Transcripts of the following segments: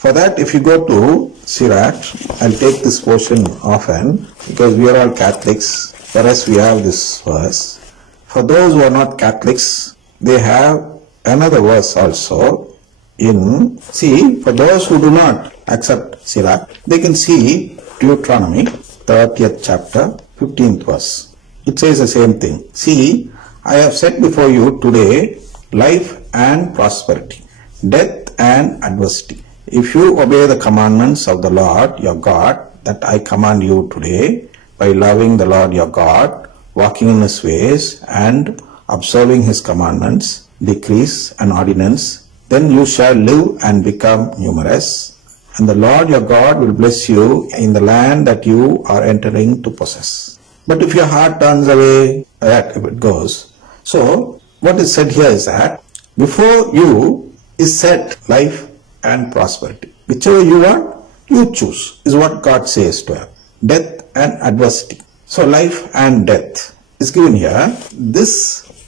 For that, if you go to Sirach, I'll take this portion often because we are all Catholics. For us, we have this verse. For those who are not Catholics, they have another verse also for those who do not accept Sirach, they can see Deuteronomy, 30th chapter, 15th verse. It says the same thing. See, I have set before you today life and prosperity, death and adversity. If you obey the commandments of the Lord your God that I command you today, by loving the Lord your God, walking in his ways, and observing his commandments, decrees, and ordinances, then you shall live and become numerous, and the Lord your God will bless you in the land that you are entering to possess. But if your heart turns away, if it goes. So, what is said here is that before you is set life and prosperity. Whichever you want, you choose, is what God says to have. Death and adversity. So, life and death is given here.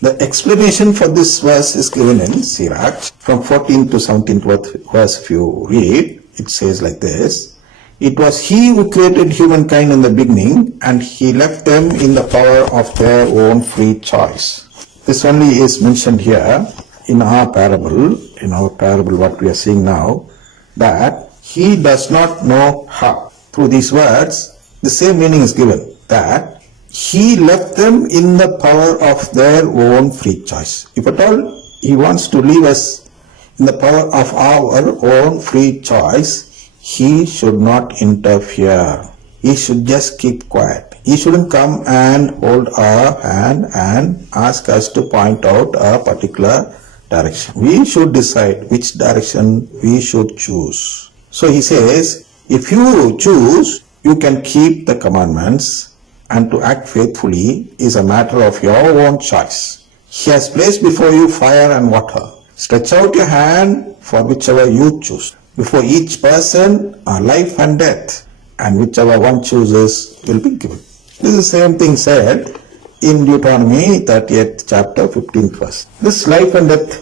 The explanation for this verse is given in Sirach from 14th to 17th verse. If you read, it says like this: It was he who created humankind in the beginning, and he left them in the power of their own free choice. This only is mentioned here in our parable what we are seeing now, that he does not know how. Through these words, the same meaning is given, that he left them in the power of their own free choice. If at all he wants to leave us in the power of our own free choice, he should not interfere. He should just keep quiet. He shouldn't come and hold our hand and ask us to point out a particular direction. We should decide which direction we should choose. So he says, if you choose, you can keep the commandments, and to act faithfully is a matter of your own choice. He has placed before you fire and water. Stretch out your hand for whichever you choose. Before each person are life and death, and whichever one chooses will be given. This is the same thing said in Deuteronomy 30th chapter 15th verse. This life and death,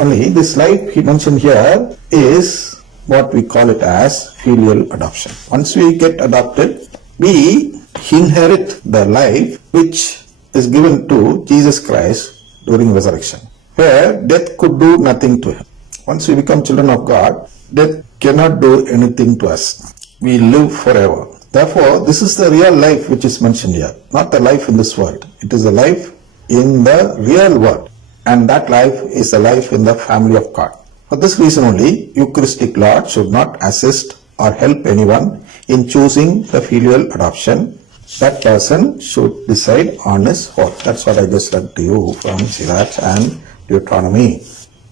only this life he mentioned here is what we call it as filial adoption. Once we get adopted, we inherit the life which is given to Jesus Christ during resurrection, where death could do nothing to him. Once we become children of God, death cannot do anything to us. We live forever. Therefore, this is the real life which is mentioned here, not the life in this world. It is the life in the real world, and that life is the life in the family of God. For this reason only, Eucharistic Lord should not assist or help anyone in choosing the filial adoption. That person should decide on his own. That's what I just read to you from Sirach and Deuteronomy.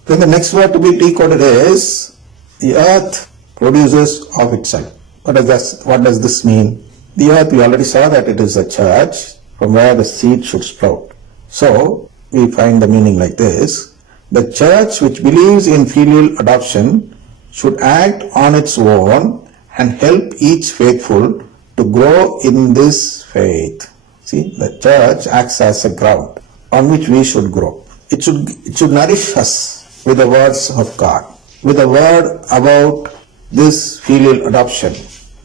Then the next word to be decoded is, the earth produces of itself. What does this mean? The earth, we already saw that it is a church from where the seed should sprout. So, we find the meaning like this: the church which believes in filial adoption should act on its own and help each faithful to grow in this faith. See, the church acts as a ground on which we should grow. It should nourish us with the words of God, with the word about this filial adoption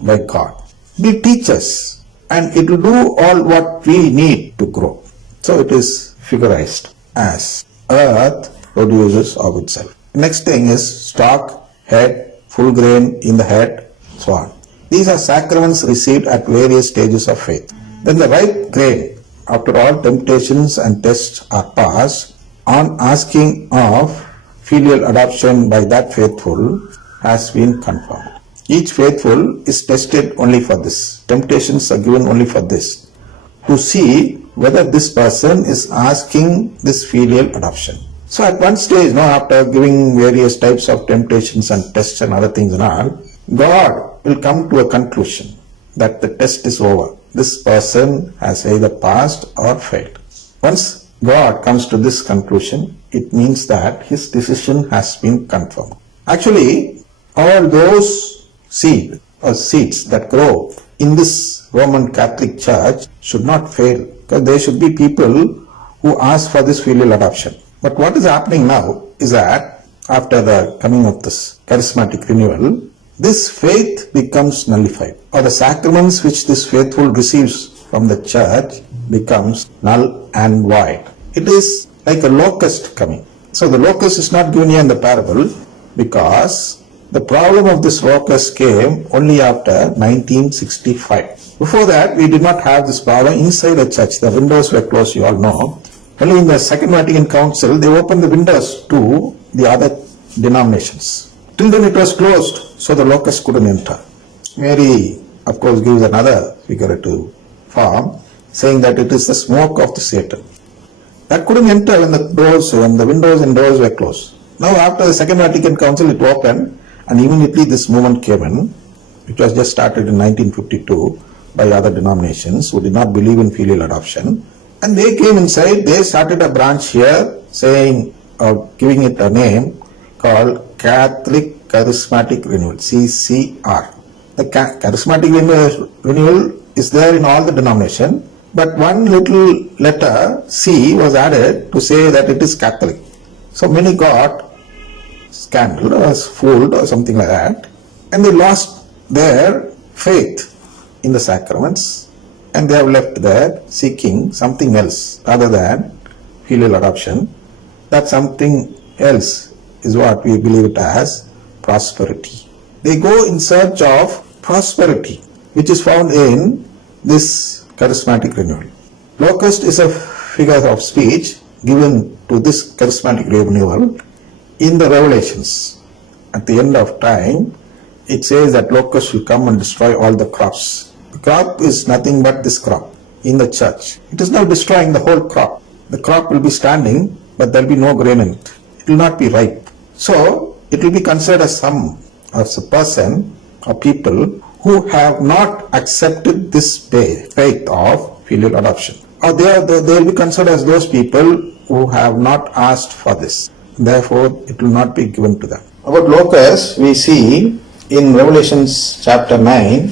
by God. It teaches, and it will do all what we need to grow. So it is figurized as earth produces of itself. Next thing is stalk, head, full grain in the head, so on. These are sacraments received at various stages of faith. Then the ripe grain, after all temptations and tests are passed, on asking of filial adoption by that faithful, has been confirmed. Each faithful is tested only for this. Temptations are given only for this, to see whether this person is asking this filial adoption. So at one stage, after giving various types of temptations and tests and other things and all, God will come to a conclusion that the test is over. This person has either passed or failed. Once God comes to this conclusion, it means that his decision has been confirmed. Actually, all those seeds that grow in this Roman Catholic Church should not fail, because there should be people who ask for this filial adoption. But what is happening now is that after the coming of this charismatic renewal, this faith becomes nullified, or the sacraments which this faithful receives from the church becomes null and void. It is like a locust coming. So the locust is not given here in the parable because the problem of this locust came only after 1965. Before that, we did not have this problem inside the church. The windows were closed, you all know. Only in the Second Vatican Council, they opened the windows to the other denominations. Till then it was closed, so the locust couldn't enter. Mary, of course, gives another figurative form, saying that it is the smoke of the Satan. That couldn't enter when the windows and doors were closed. Now after the Second Vatican Council, it opened, and immediately this movement came in, which was just started in 1952 by other denominations who did not believe in filial adoption. And they came inside, they started a branch here saying, giving it a name called Catholic Charismatic Renewal, CCR. The Charismatic Renewal is there in all the denomination, but one little letter C was added to say that it is Catholic. So many got scandal or fooled or something like that, and they lost their faith in the sacraments, and they have left there seeking something else other than filial adoption. That something else is what we believe it as prosperity. They go in search of prosperity, which is found in this charismatic renewal. Locust is a figure of speech given to this charismatic renewal in the Revelations. At the end of time, it says that locust will come and destroy all the crops. The crop is nothing but this crop in the church. It is not destroying the whole crop. The crop will be standing, but there will be no grain in it. It will not be ripe. So, it will be considered as some as a person or people who have not accepted this faith of filial adoption. Or they will be considered as those people who have not asked for this. Therefore, it will not be given to them. About locusts, we see in Revelation chapter 9,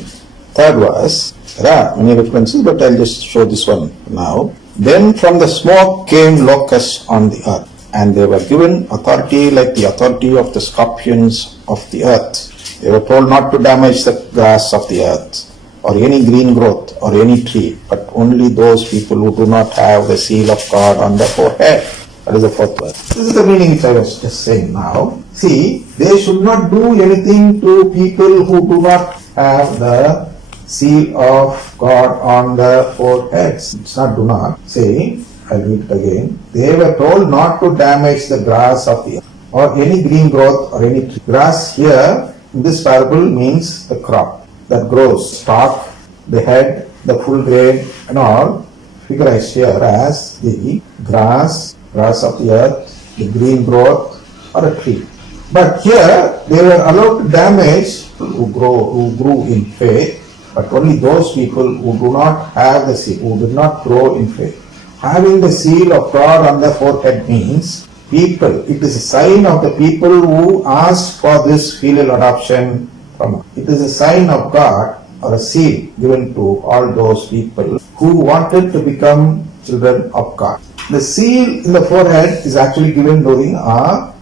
3rd verse, there are many references, but I'll just show this one now. Then from the smoke came locusts on the earth, and they were given authority like the authority of the scorpions of the earth. They were told not to damage the grass of the earth, or any green growth, or any tree, but only those people who do not have the seal of God on their forehead. That is the 4th verse. This is the meaning which I was just saying now. See, they should not do anything to people who do not have the seal of God on their foreheads. It's not do not. See, I'll read it again. They were told not to damage the grass of the earth, or any green growth, or any tree. Grass here, in this parable, means the crop that grows, stalk, the head, the full grain, and all, figurized here as the grass of the earth, the green growth, or a tree. But here they were allowed to damage who grew in faith, but only those people who do not have the seal, who did not grow in faith. Having the seal of God on their forehead means people. It is a sign of the people who asked for this filial adoption from us. It is a sign of God, or a seal given to all those people who wanted to become children of God. The seal in the forehead is actually given during our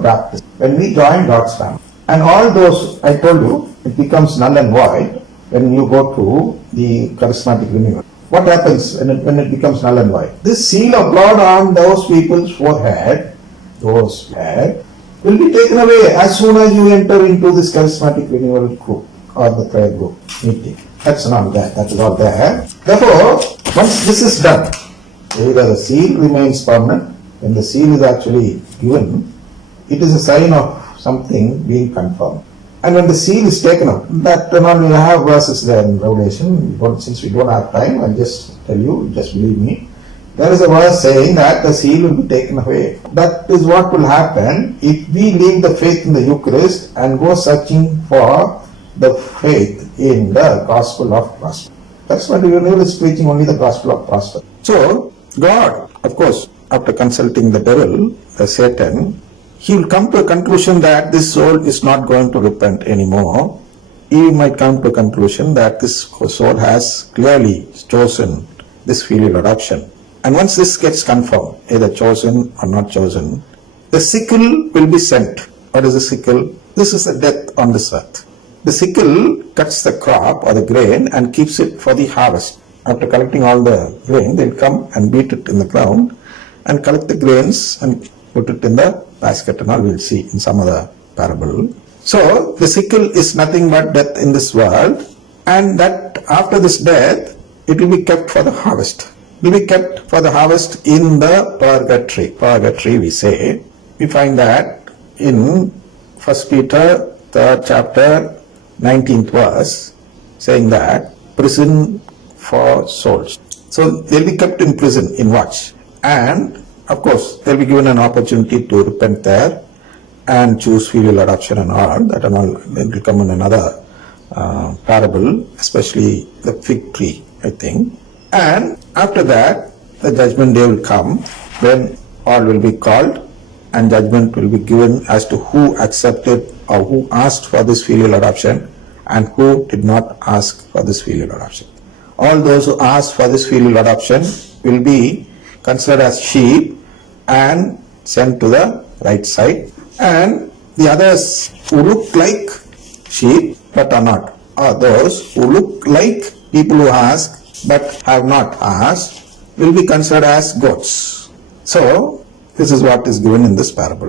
baptism, when we join God's family. And all those, I told you, it becomes null and void when you go to the charismatic renewal. What happens when it becomes null and void? This seal of God on those people's forehead, will be taken away as soon as you enter into this charismatic renewal group or the prayer group meeting. That's not there. That is all there. Therefore, once this is done, either the seal remains permanent. When the seal is actually given, it is a sign of something being confirmed. And when the seal is taken out, that we have verses there in Revelation. Since we don't have time, I'll just tell you, just believe me. There is a verse saying that the seal will be taken away. That is what will happen if we leave the faith in the Eucharist and go searching for the faith in the gospel of prosperity. That's what the renewal is preaching, only the gospel of prosperity. So, God, of course, after consulting the devil, the Satan, he will come to a conclusion that this soul is not going to repent anymore. He might come to a conclusion that this soul has clearly chosen this filial adoption. And once this gets confirmed, either chosen or not chosen, the sickle will be sent. What is the sickle? This is the death on this earth. The sickle cuts the crop or the grain and keeps it for the harvest. After collecting all the grain, they'll come and beat it in the ground and collect the grains and put it in the basket, and all we'll see in some other parable. So the sickle is nothing but death in this world, and that after this death, it will be kept for the harvest. It will be kept for the harvest in the purgatory. Purgatory, we say. We find that in 1 Peter 3rd chapter 19th verse, saying that prison for souls. So they'll be kept in prison, in watch, and of course they'll be given an opportunity to repent there and choose filial adoption and all that, and all it will come in another parable, especially the fig tree, I think. And after that, the judgment day will come, when all will be called and judgment will be given as to who accepted or who asked for this filial adoption and who did not ask for this filial adoption. All those who asked for this filial adoption will be considered as sheep and sent to the right side, and the others who look like sheep but are not, or those who look like people who ask but have not asked, will be considered as goats. So this is what is given in this parable.